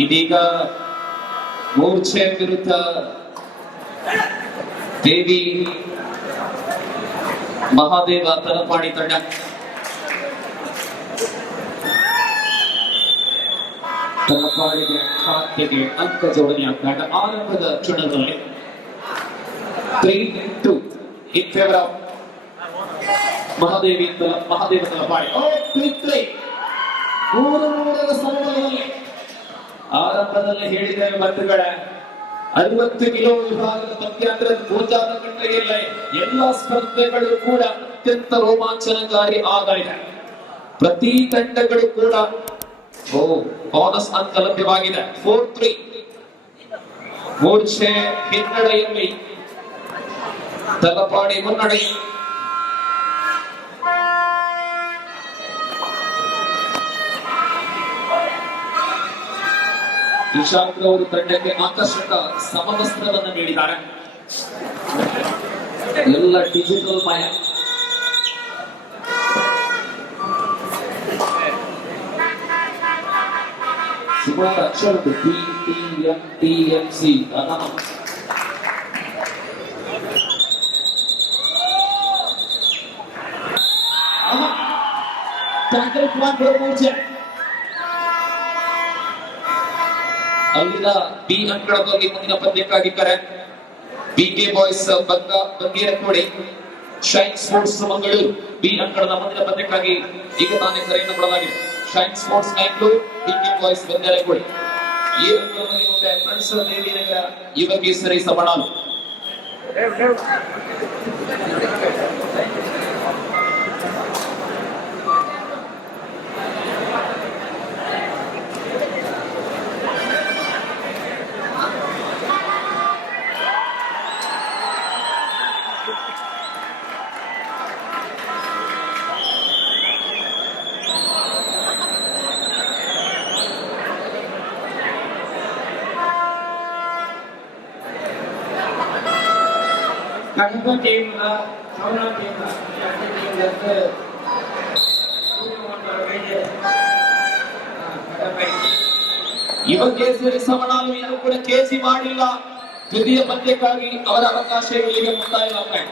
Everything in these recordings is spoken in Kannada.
ಇದೀಗ ಮೂರ್ಛೆ ವಿರುದ್ಧ ದೇವಿ ಮಹಾದೇವ ತಲಪಾಡಿ ತಂಡ ತಲಪಾಡಿಗೆ ಖಾತೆಗೆ ಅಂಕ ಜೋಡಣೆ ಆಗ್ತಾಗ ಆರಂಭದ ಕ್ಷಣದಲ್ಲಿ 3-2 in favor of Mahadeva Talapady. ಮೂರರ ಸಮಯದಲ್ಲಿ ಆರಂಭದಲ್ಲಿ ಹೇಳಿದ್ದೇವೆ ಬಂಧುಗಳ 60 ಕಿಲೋ ವಿಭಾಗದ ಪಂದ್ಯಾಂತರದ ಗೋಚಾರ ಕಂಡಿಲ್ಲ. ಎಲ್ಲ ಸ್ಪರ್ಧೆಗಳು ಕೂಡ ಅತ್ಯಂತ ರೋಮಾಂಚನಕಾರಿ ಆಗಿದೆ. ಪ್ರತಿ ತಂಡಗಳು ಕೂಡ ಬೋನಸ್ ಅಂಕ ಲಭ್ಯವಾಗಿದೆ. 4-3 ಮೂರ್ಛೆ ಹಿನ್ನಡೆಯಲ್ಲಿ ತಲಪಾಡಿ ಮುನ್ನಡೆ. ಇಶಾಂತ್ ಅವರು ತಂಡಕ್ಕೆ ಆಕರ್ಷಕ ಸಮವಸ್ತ್ರವನ್ನು ನೀಡಿದ್ದಾರೆ. ಎಲ್ಲ ಡಿಜಿಟಲ್ ಮಯ. ಸುಮಾರು ಅಕ್ಷರದ್ದು PTMTMC ಅಲ್ಲಿನ ಬಿ ಅಂಕಣದಲ್ಲಿ ಮುಂದಿನ ಪಂದ್ಯಕ್ಕಾಗಿ ಕರೆ. BK boys Bangerakodi, shine sports Mangaluru B ಅಂಕಣದ ಮುಂದಿನ ಪಂದ್ಯಕ್ಕಾಗಿ ಈಗ ತಾನೇ ಕರೆಯನ್ನು ಕೊಡಲಾಗಿದೆ. Shine sports Bangalore, BK boys Bangerakodi. ಈ ಅಂಕಣದಲ್ಲಿ ಮುಂದೆ ಫ್ರೆಂಡ್ಸ್ ದೇವಿನಗರ ಯುವ ಕೇಸರಿ ಸಬಣಾಲು. Kadang game lah, kawan game lah, yang game ಯುವ ಕೇಸರಿ ಸವಣಾಲು ಇನ್ನೂ ಕೂಡ ಕೇಸಿ ಮಾಡಿಲ್ಲ. ದ್ವಿತೀಯ ಪಂದ್ಯಕ್ಕಾಗಿ ಅವರ ಅವಕಾಶ ಇಲ್ಲಿಗೆ ಮುಕ್ತಾಯವಾಗಿದೆ.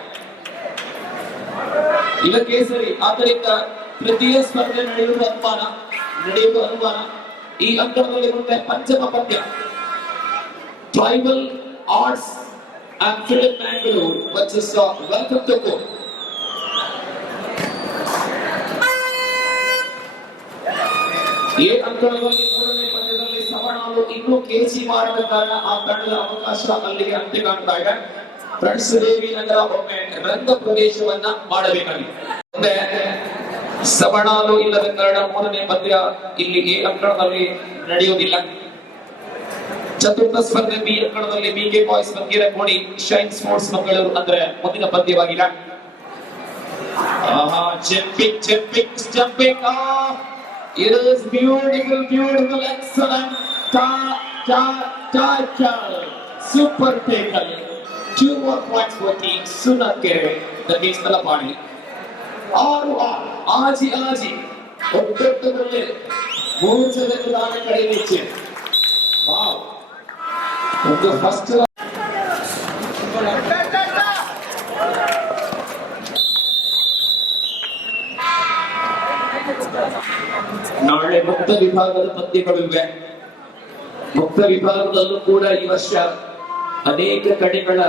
ಯುವ ಕೇಸರಿ ಆದ್ದರಿಂದ ತೃತೀಯ ಸ್ಪರ್ಧೆ ನಡೆಯುವುದು ಅನುಮಾನ. ಈ ಅಂಕಣದಲ್ಲಿ ಮುಂದೆ ಪಂಚಮ ಪಂದ್ಯ tribal arts and Philip Mangalore versus welcome to court. ಈ ಅಂಕಣದಲ್ಲಿ ಮೂರನೇ ಪಂದ್ಯದಲ್ಲಿ ಸವಣಾಲು ಇನ್ನೂ ಕೇಸಿ ಮಾಡದ ಕಾರಣ ಆ ತಂಡದ ಅವಕಾಶ ಅಲ್ಲಿಗೆ ಅಂತ್ಯ ಕಾಣ್ತಾ ಇದೆ. ಫ್ರೆಂಡ್ಸ್ ದೇವಿನಗರ ಒಮ್ಮೆ ರಂಗ ಪ್ರವೇಶವನ್ನ ಮಾಡಬೇಕಾಗಿದೆ. ಮುಂದೆ ಸವಣಾಲು ಇಲ್ಲದ ಕಾರಣ ಮೂರನೇ ಪಂದ್ಯ ಇಲ್ಲಿ ಈ ಅಂಕಣದಲ್ಲಿ ನಡೆಯುವುದಿಲ್ಲ. ಚತುರ್ಥ ಸ್ಪರ್ಧೆ ಬಿ ಅಂಕಣದಲ್ಲಿ BK boys Bangerakodi, shine sports Mangaluru ಅಂದ್ರೆ ಮುಂದಿನ ಪಂದ್ಯವಾಗಿದೆ. Jumping it is beautiful excellent tackle, super tackle. 2 more points for team Sunakere, that means Talapani. ಆಜಿ ಒಟ್ಟೊಟ್ಟದಲ್ಲಿ ಮೂರ್ಛದ ವಿಧಾನ ಕಡೆಗೆ ಒಂದು ಫಸ್ಟ್ ನಾಳೆ ಮುಕ್ತ ವಿಭಾಗದ ಪಂದ್ಯಗಳು ಇವೆ. ಮುಕ್ತ ವಿಭಾಗದಲ್ಲೂ ಕೂಡ ಈ ವರ್ಷ ಅನೇಕ ಕಡೆಗಳ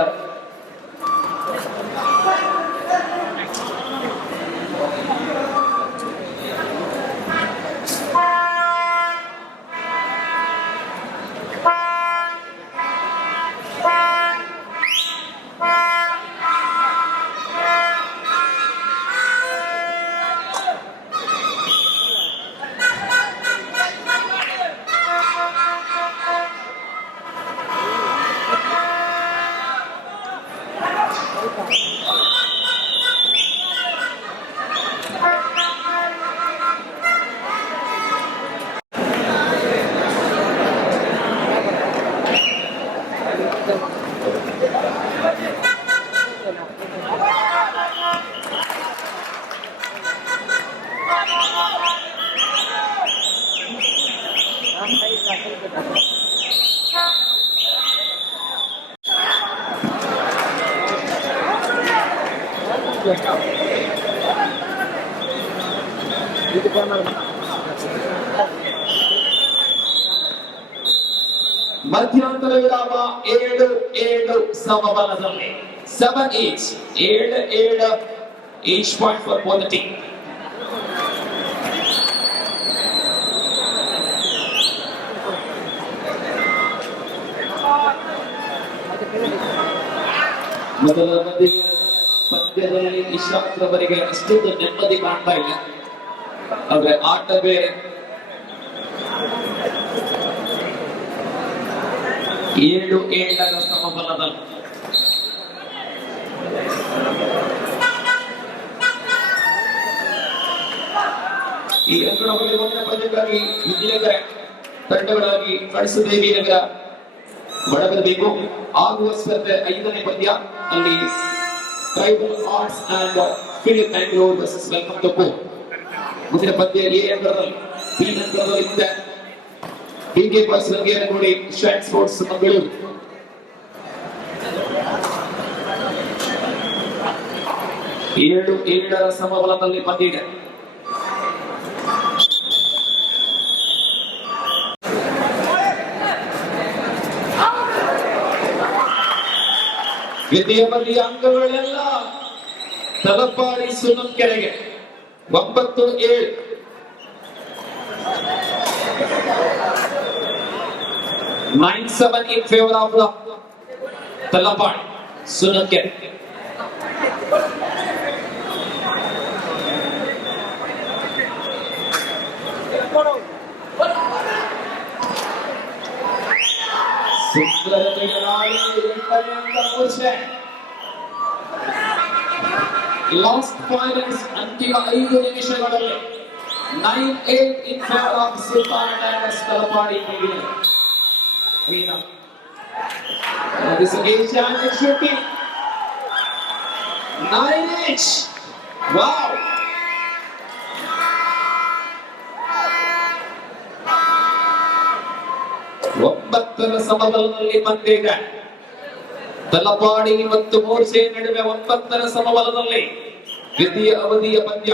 ಮಧ್ಯಂತರ ವಿರಾಮ 7-7 ಸಮಬಲದಲ್ಲಿ 7-8 7-7 each point for both the team. ಮೊದಲ ಪಂದ್ಯದಲ್ಲಿ ಇಶಾಕ್ ರವರಿಗೆ ಅಷ್ಟೊಂದು ನೆಮ್ಮದಿ ಕಾಣ್ತಾ ಇಲ್ಲ, ಆದ್ರೆ ಆಟ ಬೇರೆ. 7-7 ಸಮಬಲದಲ್ಲಿ ಈ ಅಂಕಣದಲ್ಲಿ ಒಂದನೇ ಪಂದ್ಯಕ್ಕಾಗಿ ವಿಜಯನಗರ ತಂಡಗಳಾಗಿ ಕಳಿಸದೇವಿ ನಗರ ಬಡಬರಬೇಕು. ಆಗುವ ಸ್ಪರ್ಧೆ 5ನೇ ಪಂದ್ಯ, ಅಲ್ಲಿ tribal arts and film Bangalore versus welcome to ಕೋ. ಮುಂದಿನ ಪಂದ್ಯ ಎ ಅಂಕಣದಲ್ಲಿ, ಬಿ ಅಂಕಣದಲ್ಲಿ ಮುಂದೆ ಹೀಗೆ ಬಸ್ ರಂಗೇರಗೋಡಿ ಶೈನ್ ಸ್ಪೋರ್ಟ್ಸ್ ಮಂಗಳೂರು. ಏಳು 7 ಸಮಬಲದಲ್ಲಿ ಪಂದ್ಯ ಇದೆ. ವಿದ್ಯಾಪಲ್ಲಿ ಅಂಕಗಳೆಲ್ಲ Talapady ಸುನಂಕೆರೆಗೆ 9-7. 9-7 in favor of the Talapad Sunakere. Last 5 minutes ಅಂತಿಮ 5 ನಿಮಿಷಗಳಲ್ಲಿ 9-8 in favor of Sultan and Talapadi. This again challenge shooting 9-8. Wow. ಒಂಬತ್ತರ ಸಮಬಲದಲ್ಲಿ ಪಂದ್ಯ ಇದೆ. ತಲಪಾಡಿ ಮತ್ತು ಮೋರ್ಚೆ ನಡುವೆ 9ರ ಸಮಬಲದಲ್ಲಿ ದ್ವಿತೀಯ ಅವಧಿಯ ಪಂದ್ಯ.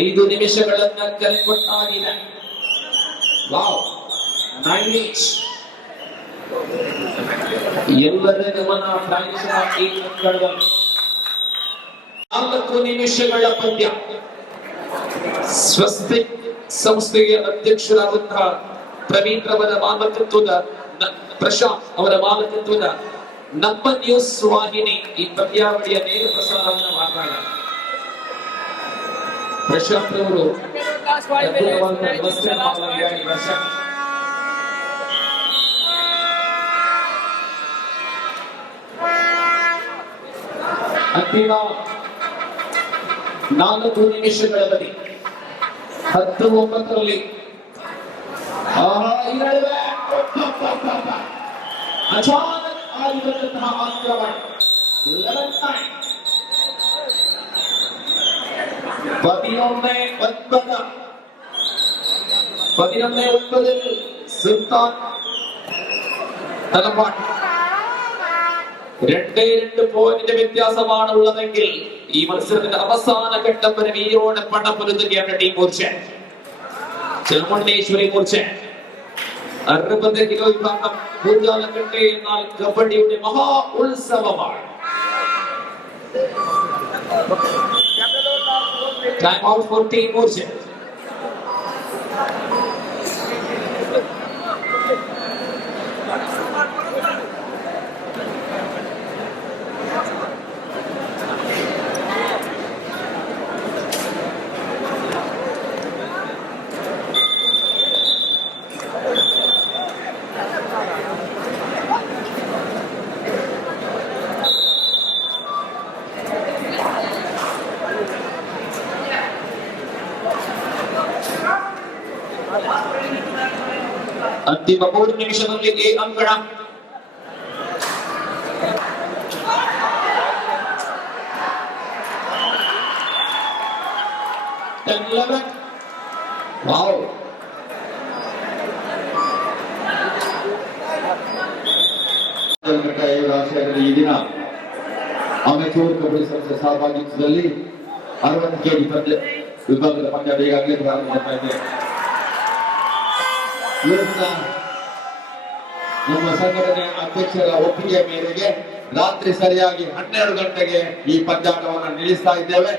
5 ನಿಮಿಷಗಳನ್ನ ಕಳೆದುಕೊಂಡಾಗಿದೆ. ವಾವ್, 9-8. ಎಲ್ಲರ ಗಮನ ಪ್ರಾಯಶಃ ಈ ಅಂಕಣದಲ್ಲಿ 4 ನಿಮಿಷಗಳ ಪಂದ್ಯ. ಸ್ವಸ್ತಿಕ್ ಸಂಸ್ಥೆಯ ಅಧ್ಯಕ್ಷರಾದಂತಹ ಪ್ರವೀಣ್ ರವರ ಮಾಲಕತ್ವದ, ಪ್ರಶಾಂತ್ ಅವರ ಮಾಲಕತ್ವದ ನಮ್ಮ ನ್ಯೂಸ್ ವಾಹಿನಿ ಈ ಪಂದ್ಯಾವಳಿಯ ನೇರ ಪ್ರಸಾರವನ್ನು ಮಾಡ್ತಾ ಇದ್ದಾರೆ. ಪ್ರಶಾಂತ್ ಅವರು ಅಂತಿಮ 4 ನಿಮಿಷಗಳ ಅವಧಿ. 10-9ರಲ್ಲಿ ಅಚಾನಕ್ ಆಗಿರುವಂತಹ ಆಕ್ರಮಣ 11-9. 11-9 ಸುಲ್ತಾನ್ തലപ്പാട് 2 പോയിന്റിന്റെ വ്യത്യാസമാണ് ഉള്ളതെങ്കിൽ ഈ മത്സരത്തിന്റെ അവസാന ഘട്ടം വരെ വീരോടെ പടപൊരുതുകയാണ് ടീം മൂർച്ച. ചെറുമണ്ണേശ്വരി മൂർച്ച 60 കിലോ വിഭാഗം പൂഞ്ചാലക്കട്ടെ എന്നാൽ കബഡിയുടെ മഹാ ഉത്സവമാണ്. Time out for team മൂർച്ച. ಅಂತಿಮ 3 ನಿಮಿಷದಲ್ಲಿ ಎ ಅಂಕಣ. ವಾವ್, ಈ ದಿನ ಅಮೆಚೂರ್ ಕಬಡ್ಡಿ ಸಂಸ್ಥೆ ಸಹಭಾಗಿತ್ವದಲ್ಲಿ 60 ಕೆಜಿ ವಿಭಾಗದ ಪಂದ್ಯ ಈಗಾಗಲೇ ಪ್ರಾರಂಭ ಇದೆ. ಇವತ್ತಿನ ನಮ್ಮ ಸಂಘಟನೆಯ ಅಧ್ಯಕ್ಷರ ಒಪ್ಪಿಗೆ ಮೇರೆಗೆ ರಾತ್ರಿ ಸರಿಯಾಗಿ 12 ಗಂಟೆಗೆ ಈ ಪಂದ್ಯಾಟವನ್ನು ನಿಲ್ಲಿಸ್ತಾ ಇದ್ದೇವೆ.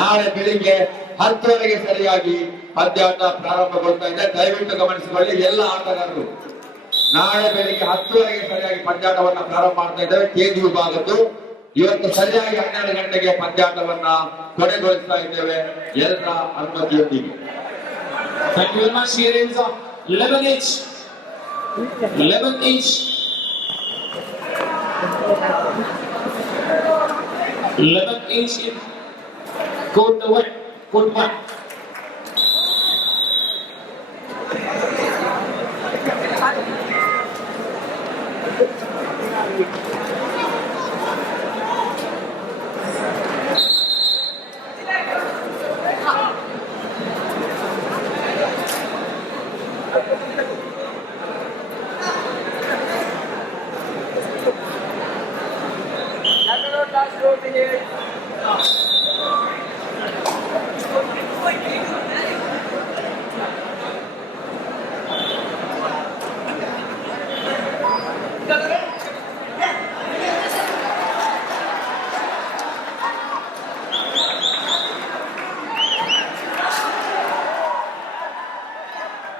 ನಾಳೆ ಬೆಳಿಗ್ಗೆ 10 ಗಂಟೆಗೆ ಸರಿಯಾಗಿ ಪಂದ್ಯಾಟ ಪ್ರಾರಂಭಗೊಳ್ತಾ ಇದೆ. ದಯವಿಟ್ಟು ಗಮನಿಸಿಕೊಳ್ಳಿ ಎಲ್ಲ ಆಟಗಾರರು. ನಾಳೆ ಬೆಳಿಗ್ಗೆ 10 ಗಂಟೆಗೆ ಸರಿಯಾಗಿ ಪಂದ್ಯಾಟವನ್ನ ಪ್ರಾರಂಭ ಮಾಡ್ತಾ ಇದ್ದೇವೆ. ಕೆಜಿ ವಿಭಾಗದ್ದು ಇವತ್ತು ಸರಿಯಾಗಿ 12 ಗಂಟೆಗೆ ಪಂದ್ಯಾಟವನ್ನ ಕೊನೆಗೊಳಿಸ್ತಾ ಇದ್ದೇವೆ ಎಲ್ಲರ ಅನುಮತಿಯೊಂದಿಗೆ. Thank you very much. Here is 11 inch. 11 inch. 11 inch in court 1. Court 1.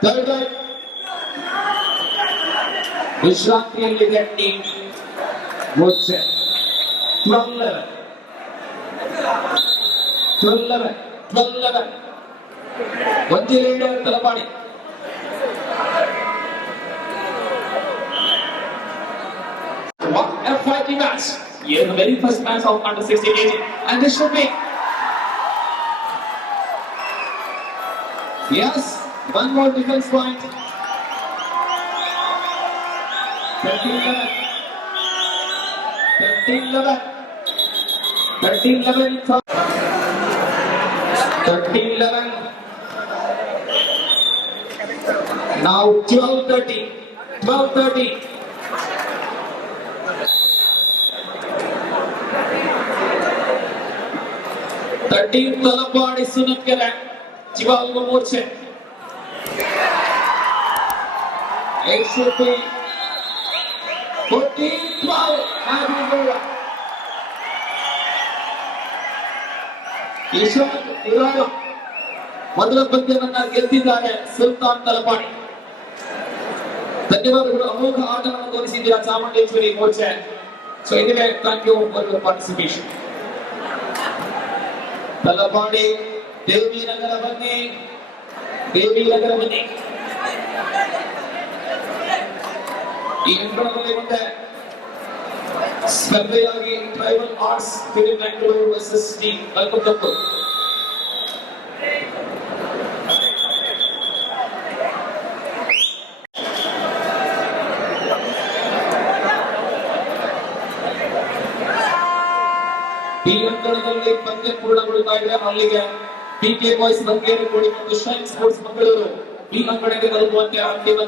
Third right. ವಿಶ್ರಾಂತಿಯಲ್ಲಿದೆ team ಮೋಚೆ 12-11 ಒಂದೇ leader Talapady. What a fighting match! Yes, the very first match of under 60 kg, and this should be. Yes, one more defense point. 13-11. 13-11. 13-11. Now 12-30. 12-30. तलपाड़ी सुनत के चिवाल को मोर्चे एक शूटी 14-12 ಮೊದಲ ಪಂದ್ಯವನ್ನ ಗೆದ್ದಿದ್ದಾರೆ ಸುಲ್ತಾನ್ ತಲಪಾಡಿ. ಧನ್ಯವಾದಗಳು. ಅಮೋಘ ಆಟವನ್ನು ತೋರಿಸಿದ್ದೀರಾ ಚಾಮುಂಡೇಶ್ವರಿ ಮೋರ್ಚೆ. ಸೊ ಇದಕ್ಕೆ thank you for your participation. Talapadi Devinagar ಬನ್ನಿ. ಈ ಅಂಕಣದಲ್ಲಿ ಮುಂದೆ ಸ್ಪರ್ಧೆಯಾಗಿ tribal arts film Bengaluru versus team welcome ತಪ್ಪು. ಈ ಅಂಕಣದಲ್ಲಿ ಪಂದ್ಯ ಪೂರ್ಣಗೊಳ್ಳುತ್ತಾ ಇದೆ. ಅಲ್ಲಿಗೆ ಪಿಕೆ ಬಾಯ್ಸ್ ಬಂಗೇರಿ ಕೋಡಿ ಮತ್ತು ಶೈನ್ ಸ್ಪೋರ್ಟ್ಸ್ ಮಂಗಳೂರು ಈ ಅಂಕಣಕ್ಕೆ ತಲುಪುವಂತೆ ಅಂತಿಮ